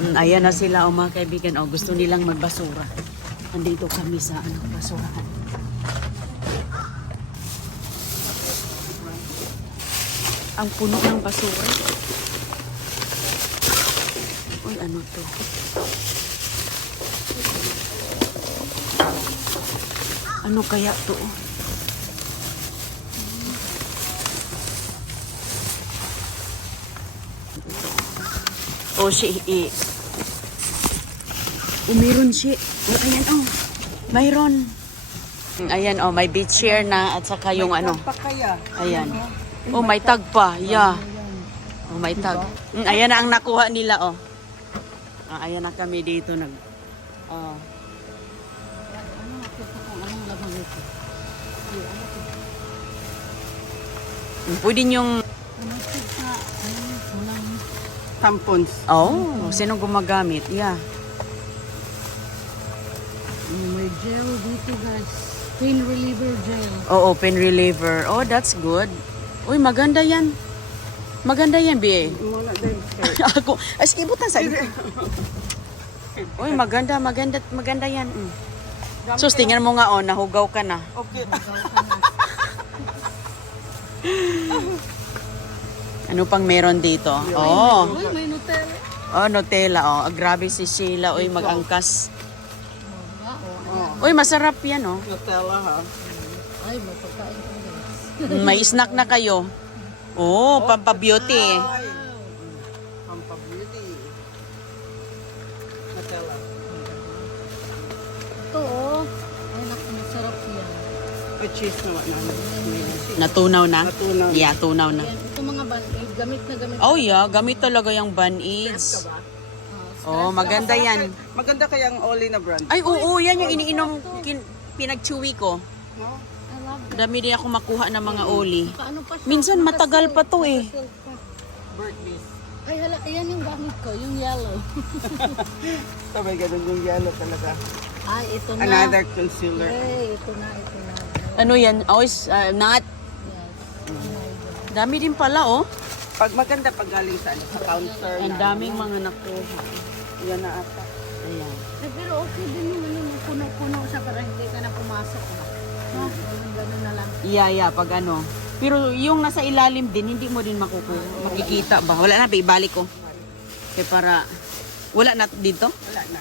Ayan na sila o mga kaibigan. O, gusto nilang magbasura. Nandito kami sa basurahan. Ang puno ng basura. Uy, ano to? Ano kaya to? Oh, meron siya. Oh, ayan, oh. Mayroon. Ayan, oh, may beach chair na at saka yung ano. Ayan. Oh, may tag pa. Yeah. Oh, may tag. Ayan na ang nakuha nila, oh. Ayan na kami dito nag. Oh. Pwede yung tampons. oh, sino gumagamit? Yeah. May gel dito guys. Pain reliever gel. Oo, pain reliever. Oh, that's good. Uy, maganda yan. Maganda yan, B.A. Wala din. Ako, as ibutan sa Uy, maganda yan. Sus, tingnan mo nga, oh, nahugaw ka na. Okay. Ano pang meron dito? Oh. Uy, may Nutella. Oh, Nutella, oh. Grabe si Sheila. Uy, mag-angkas. Oh, Uy, masarap yan, oh. Nutella ha. Ay, may pagkain ko guys. May snack na kayo. Oh, pampabeauty. Ay. Pampabeauty. Nutella. Ito oh. Ay, naku, masarap yan. O cheese naman na. Natunaw na? Natunaw. Yeah, tunaw na. Yan, ito mga band-aid. Gamit na gamit. Oh, yeah. Gamit talaga yung Band-Aids. Oh, maganda yan. Maganda kaya ang Oli na brand. Ay, oo, yan yung iniinom, pinag-chewy ko. No? I love it. Dami din ako makuha ng mga oli. Paano pa siya? Minsan matagal pa to eh. Nakasilk pa. Birthdays. Ay, hala, ayan yung gamit ko, yung yellow. Sabay ganun yung yellow talaga. Ay, ito na. Another concealer. Hey, ito na. Ano yan? Always, not. Yes. Another. Dami din pala, oh. Pag maganda pag galing sa, ano, sa counter Ang na. daming mga nakuha. Yan na ata. Ayan. Ay, pero okay din yung ano, puno-puno siya para hindi ka na pumasok. No? Ganun na lang. Yeah, pag ano. Pero yung nasa ilalim din, hindi mo din makikita ba? Wala na, ibalik ko. Kaya para, wala na dito? Wala na.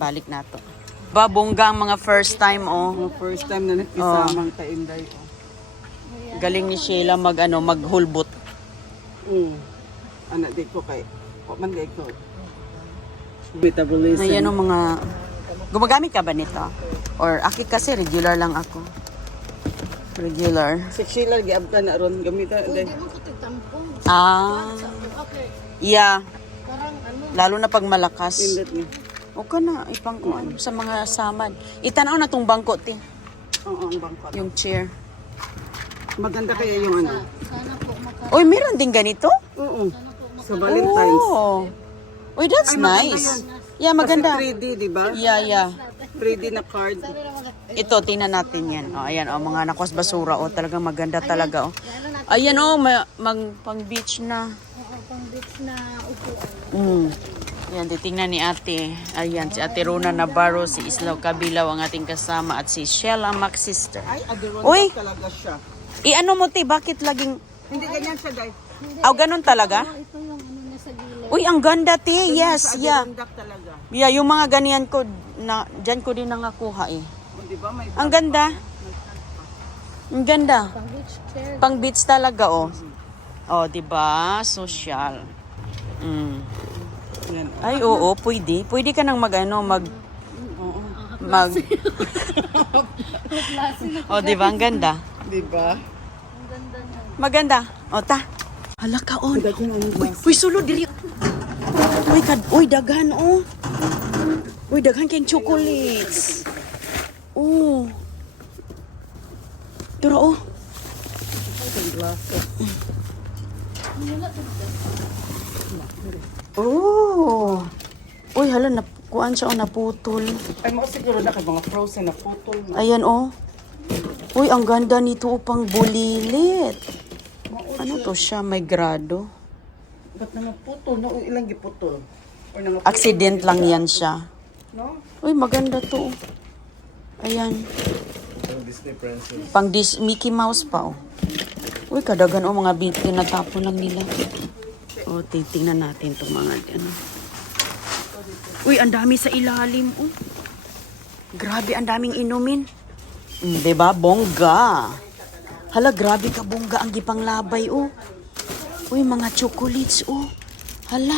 Balik na to. Babongga ang mga first time, oh. Mga first time na nakisamang kainday ko. Galing ni Sheila maghulbot. Anak di ko kay. O man di ko. Metabolism. Ayan ang mga, gumagamit ka ba nito? Or aki kasi regular lang ako. Regular. Si Sheila giabta na ron gamita Hindi din. mo katitampong. Ah, Okay. yeah. Parang ano, Lalo na pag malakas. Pindot ni. O ka na, ipangkuan sa mga samad. Itanaw na tong bangko, ti. Oo, ang bangkot. Yung chair. Maganda kaya yung ano. sana po maka... Uy, meron din ganito? Oo. Sana po maka... Sa Valentine's. Oh. Uy, that's Ay, maganda nice. yan. Yeah, maganda. Kasi 3D, di ba? Yeah. 3D na card. Ito, tingnan natin yan. Oh, ayan, oh, mga nakos basura. Oh, talagang maganda talaga. Oh. Ano natin? Ayan, oh, pang beach na. Pang beach na upuan. Yan, titingnan ni ate. Ayan, si ate Rona Navarro, si Islaw Kabilaw ang ating kasama at si Sheila Mac-sister. Ay, Adirondack Uy! talaga siya. I-ano mo, te, bakit laging... Hindi ganyan siya, Day. Aw, ganun talaga? Ito yung ano niya sa gilid. Uy, ang ganda, te. Yes, yeah. Adirondack talaga. Yeah, yung mga ganyan ko, dyan ko din nangakuha eh. O, di ba? May Ang ganda. Ang ganda. Pang beach chair. Pang beach talaga, oh. Oh, di ba? Social. yan. Ay, oo, pwede. Pwede ka nang mag. Oh, di ba? Ang ganda. Di ba? Maganda. O, ta. Hala ka, on. Uy, sulod diri. Uy, daghan, oh. Uy, daghan kayong chocolates. Oh. Pero, oh. Oh. Uy, hala, kuan siya, oh, naputol. Ay, mo siguro na kay mga frozen na putol. Ayan, oh. Uy, ang ganda nito, upang bulilit. Ano to siya? May grado. Ba't naman putol? No, ilang giputol? Accident lang yan siya. No? Uy, maganda to. Ayan. Disney princess. Pang Mickey Mouse pa, oh. Uy, kadagan, oh, mga tinatapon lang nila. Oh, titingnan natin itong mga, ano. Uy, ang dami sa ilalim, oh. Grabe, ang daming inumin. Diba? Bongga. Hala, grabe ka, bongga ang gipanglabay, oh. Uy, mga chocolates, oh. Hala.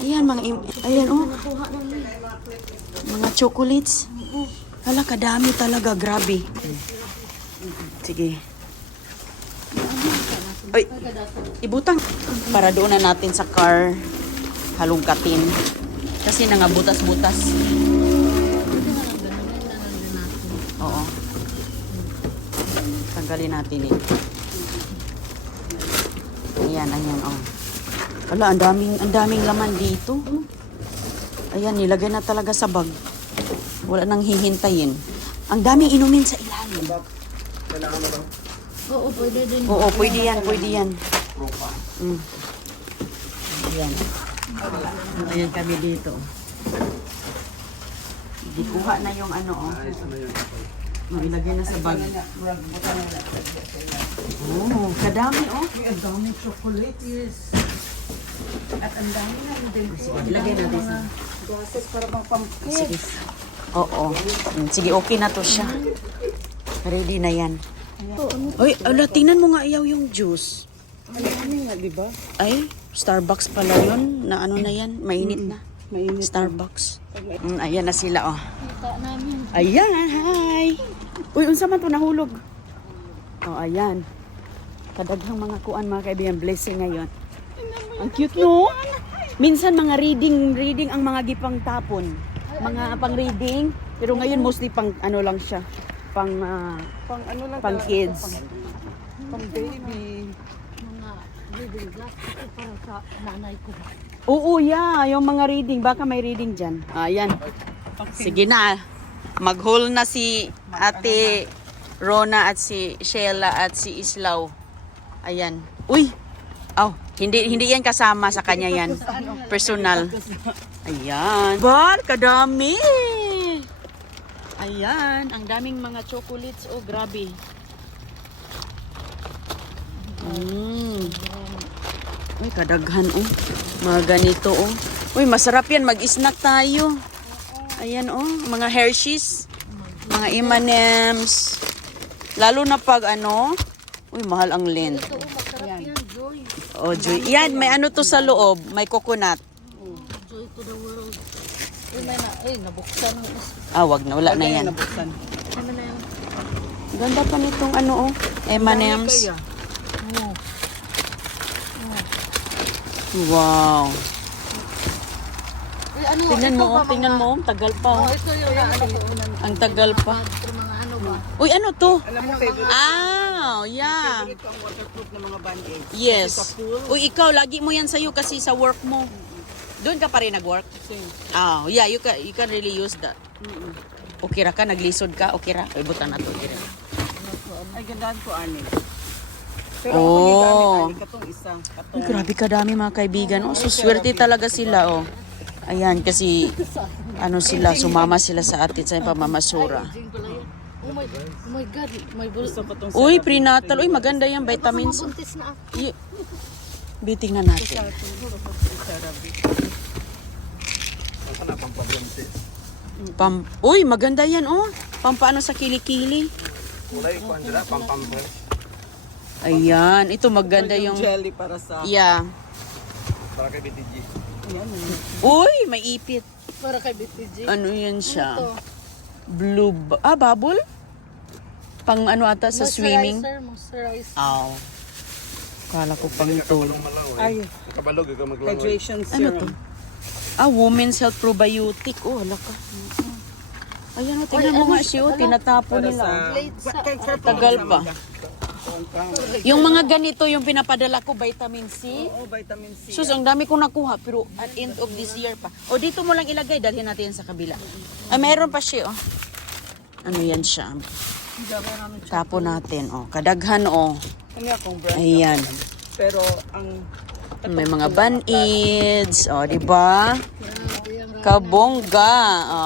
Ayan, ayan, oh. Mga chocolates. Hala, kadami talaga, grabe. Sige. Ay, ibutang. Para doon na natin sa car. Halungkatin. Kasi nangabutas-butas. Oo. Tanggalin natin eh. Ayan, ayan, oh. Wala, ang daming laman dito. Ayan, nilagay na talaga sa bag. Wala nang hihintayin. Ang daming inumin sa ilalim. Kailangan mo lang. Oo, pwede din. Oo, pwede yan, pwede yan. Ayan. Ayan kami dito. Dikuha na yung ano, oh. Ilagay na sa bag. Oh, kadami, oh. Ang daming chocolate. Yes. At ang dami na din po. Ilagay natin sa... Glasses para bang pumpkin. Sige. Oo. Sige, okay na to siya. Ready na yan. Uy, ala, tingnan mo nga ayaw yung juice. Ano nga, di ba? Ay, Starbucks pala yun. Na ano na yan, mainit na. Mainit. Starbucks. Ayan na sila, oh. Kita namin. Ayan, hi! Uy, unsa man to nahulog? Oh, ayan. Kadaghang mga kuan, mga kaibigan, blessing ngayon. Ang cute, no? Minsan mga reading ang mga gipang tapon. Mga pang-reading. Pero ngayon mostly pang ano lang siya. Pang Pang ano lang. pang kids. Pang baby. Mga reading glass ito para sa nanay ko. Oo, yeah. Yung mga reading. Baka may reading dyan. Ayan. Sige na. Mag-haul na si Ate Rona at si Sheila at si Islaw. Ayan. Uy! Oh, hindi yan kasama sa kanya yan. Personal. Ayan. Bal, kadami! Ayan. Ang daming mga chocolates. Oh, grabe. Uy, kadaghan, oh. Mga ganito, oh. Uy, masarap yan. Mag-snack tayo. Ayan, oh. Mga Hershey's. Mga M&M's. Lalo na pag, ano. Uy, mahal ang lint. Ito, masarap yan, Joy. Oh, Joy. Yan, may ano to sa loob. May coconut. Joy to the world. Nabuksan ng isa. Ah, wag na. Wala na yan. Nabuksan. Ano na yan? Ganda pa nitong ano, oh. M&M's. Oo. Wow. Ano, Tingnan ito mo, ba oh. mga- Tingnan mo. Ang tagal pa, oh. Ito yung ano ko. Ang tagal pa. Pero mga ano ba? Uy, ano to? Alam mo, favorite. Ah, yeah. Favorite ko ang waterproof na mga band-aid. Yes. Kasi sa pool. Uy, ikaw, lagi mo yan sa'yo kasi sa work mo. Doon ka pa rin nag-work? Same. Ah, yeah, you can really use that. Okay ra ka, naglisod ka, okay ra. Ay, buta na to. Okay ra. Ay, gandaan ko, ani. Oh. Pero ako gamit, ani, katong isa. Ay, Katong grabe kadami mga kaibigan. Oh, so swerte talaga sila, oh. Ayan, kasi ano sila, sumama sila sa atin sa pamamasura. Jing pala yan. Oh my God. May bulsa pa tong Uy, prenatal. Uy, maganda yan, vitamins. buntis na ako. Biting na natin. Uy, maganda yan, oh. Pampaano sa kilikili. kulay ko, andra, pang-pamper. Ayan, ito maganda yung... Jelly para sa... Yeah. Para kay BTG. Uy, may ipit. Para kay BTG. Ano yan siya? Ito. Blue... bubble? Pang ano ata sa swimming? Moisturizer. Aw. Kala ko pang ito. Ay, Kabalog, ikaw maglangoy. hydration Ano serum. to? Ah, Women's Health Probiotic. Oh, hala ka. Ayan, oh, tingnan mo nga siya. Oh, tinatapon Para nila. sa... Plate sa... Tagal pa. Yung mga ganito, yung pinapadala ko, vitamin C. Oo, vitamin C. Sus, ang dami kong nakuha, pero at end of this year pa. O, dito mo lang ilagay, dalhin natin sa kabila. Ay, mayroon pa siya, oh. Ano yan siya? Tapo natin, oh. Kadaghan, oh. Ano akong brand? Ayan. Pero ang May mga bun-ids. O, di ba? Grabe ang Kabongga. O.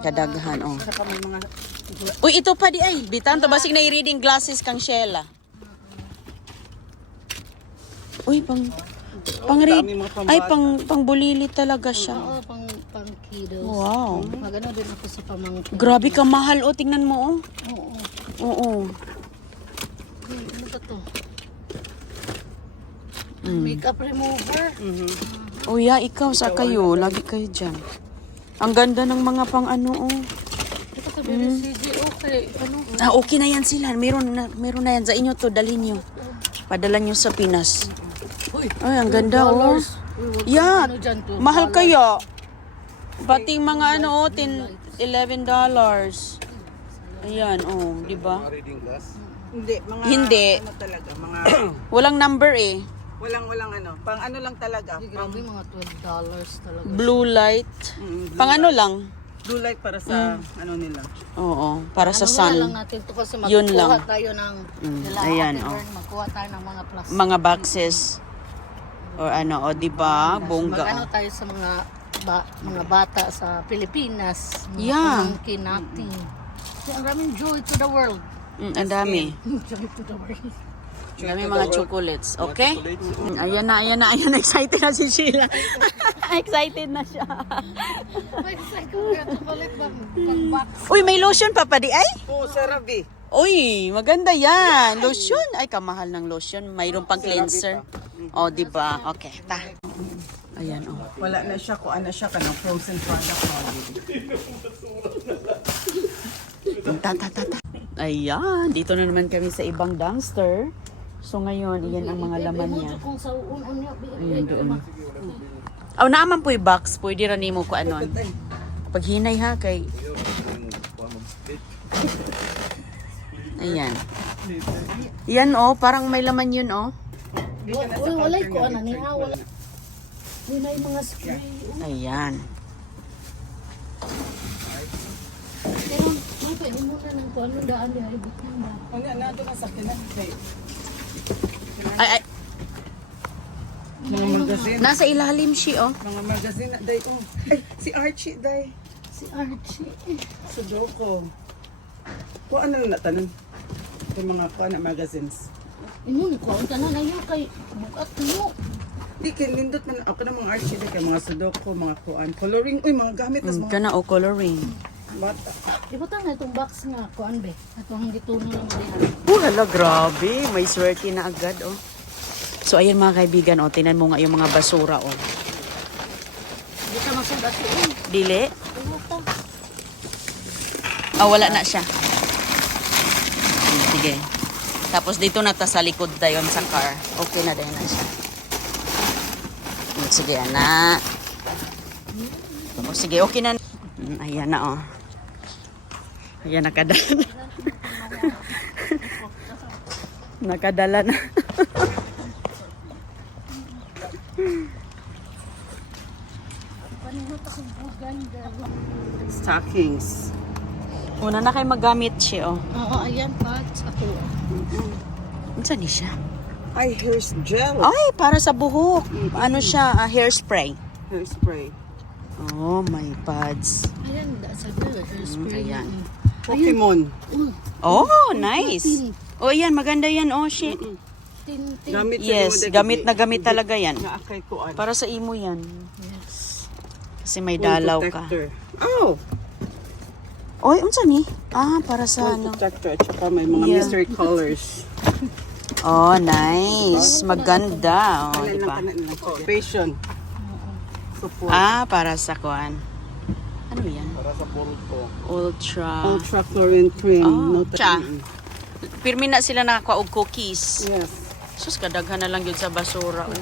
Kadaghan, o. Saka may mga... Uy, ito pa di ay. Bitan to basig na i-reading glasses kang Sheila. Uy, pang read. dami mga pambata. Ay, pang bulili talaga siya. Oo, pang kiddos. Wow. Magano din ako sa pamangkin. Grabe ka mahal, o. Tingnan mo, o. Oo. Oo. Ano ba to? Mm. Makeup remover. O, yeah, ikaw, sa kayo. Lagi kayo dyan. Ang ganda ng mga pang ano, o. Ito ka very CG. Okay. Ano? Ah, okay na yan sila. Meron na yan. Sa inyo to, dalhin nyo. Padala nyo sa Pinas. Uy, Ay, ang ganda, oh. $12. Uy, wag Yeah, ano dyan, $12. mahal kaya. Pati mga ano, oh, $11. Ayan, oh, di ba? Hindi, mga... Hindi. Ano talaga, mga... Walang number eh. walang ano. Pang ano lang talaga. Ay, grabe, mga $12 talaga. Blue light. Blue Pang ano lang. Blue light para sa ano nila. Oo, para sa Ano lang sun. natin to kasi Yun magkuha lang. tayo ng ayan, Ate oh. Vern, magkuha tayo ng mga plastic. Mga boxes. Or ano, o di ba? Bongga. Mag-ano Oh. tayo sa mga bata sa Pilipinas. Mga Yeah. pamangkin natin. So, ang daming joy to the world. Ang dami. Joy to the world. Ang dami mga chocolates. Okay? Ayan na. Excited na si Sheila. Excited na siya. Wait, second, chocolate bang pag-box? Uy, may lotion pa di ay? Oo, Sarabi. Uy, maganda yan. Lotion. Ay, kamahal ng lotion. Mayroon pang cleanser. O, di ba? Okay, ta. Ayan, oh. Wala na siya, kuha na siya ka ng frozen product. Ta. Ayan, dito na naman kami sa ibang dumpster. So ngayon, iyan ang mga laman niya. Kung sa uun niya, Ayan doon. Aw, naman po yung box. Pwede rin mo ko anon. Pag hinay ha, kay... Ayan. Yan oh, parang may laman yun oh. walay ko ana niya, wala. Hindi na yung mga spray. Ayan. Pero, may pwede mo na ng kung anong daan niya, ibig niya ba? Ano na ito na sa kinan. Ay, Mga magazine. nasa ilalim siya oh. Mga magazine na day. Oh. Ay, si Archie day. Si Archie. Sudoku. Kuha na lang natanong. Yung mga kuha na magazines. Imo ni ko ang tanan ayo kay bukat mo. Di kinindot man ako ng mga Archie day kay mga Sudoku, mga kuan, coloring, uy mga gamit tas mga Kana o coloring. bata. Ibutang na itong box nga kuan be. Atong gituno lang diha. Hala, grabe. May swerte na agad oh. So ayan mga kaibigan oh, tinan mo nga yung mga basura oh. Di ka masugat yun. Dili? Ibutang. Ah, wala na siya. Sige. Tapos dito na ta sa likod dayon sa car. Okay na din na siya. Sige, anak. Tapos sige, okay na. Ayan na, oh. Ayan, nakadala na. Nakadala na. Stockings. Una na kayo magamit siya, oh. Oo, ayan pa ako. Ano ni siya? Ay, here's gel. Ay, para sa buhok. Ano siya? Hairspray. Hairspray. Oh, my pads. Ayan, sa girl, hairspray. Ayan. Pokemon. Oh, nice. Oh, yan. Maganda yan, oh, shit. Tin. Gamit sa Yes, mga gamit na dagiti. gamit talaga yan. Na akay kuan. Para sa imo yan. Yes. Kasi may Phone dalaw ka. protector. Oh, Oy, unsa ni? Ah, para sa phone ano. protector. At saka may mga Yeah. mystery colors. Oh, nice. Maganda. Oh, di ba? Passion. Support. Ah, para sa kuan. Ano yan? Ultra. Ultra chlorine cream. Oh, no cha. tanin. Pirmi na sila nakakuha og cookies. Yes. Sus, kadaghan na lang yun sa basura. Oh.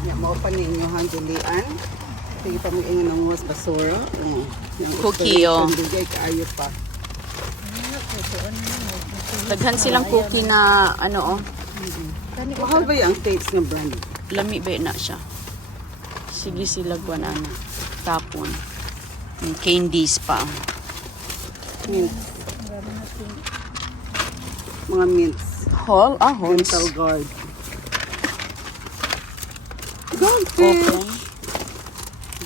Ya, mao pa ninyo handilian. Sige pa mo ingon ng was basura. Yung Cookie, oh. Bigay kaayo pa. Daghan silang cookie na ano oh. Mahal ba yung Tate's na brand? Lami ba na siya? Sige sila kuan ana. Tapon. Yung candies pa. Mint. Mga mints. Hall? Ah, Halls. Dental guard. Goldfish. Open.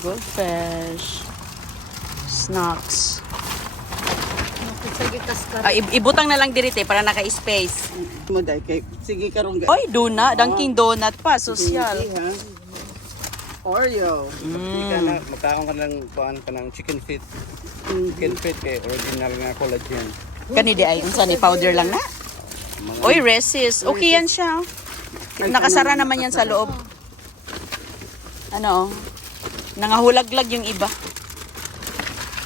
Goldfish. Snacks. Sige, kaskar. Ibutang na lang dirite para naka-space. Mo dai kay sige karong Oy, donut. Dunkin' Donut pa. Sosyal. ha. Oreo. Ika na, magkaon ka ng kuan ka ng chicken feet. Chicken feet kay original nga collagen. Kani di ay. Unsa ni powder lang na? Oy, Reese's. Okay yan siya. Nakasara naman yan sa loob. Ano? Nangahulaglag yung iba.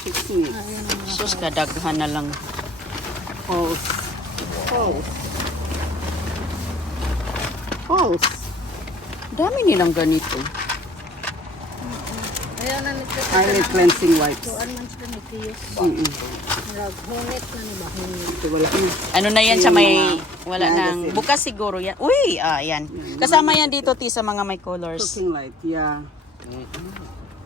Six. Sus, kadaghan na lang. Pulse. Pulse. Pulse. Dami nilang ganito. Ayaw na nito. Eyelid cleansing wipes. Tuan man siya ni Tiyos. Hunit na ni ba? Hunit. Ito wala na. Ano na yan sa Yung may... mga Wala nang... magazine. Bukas siguro yan. Uy! Yan. Kasama yan dito, Ti, sa mga may colors. Cooking light, yeah.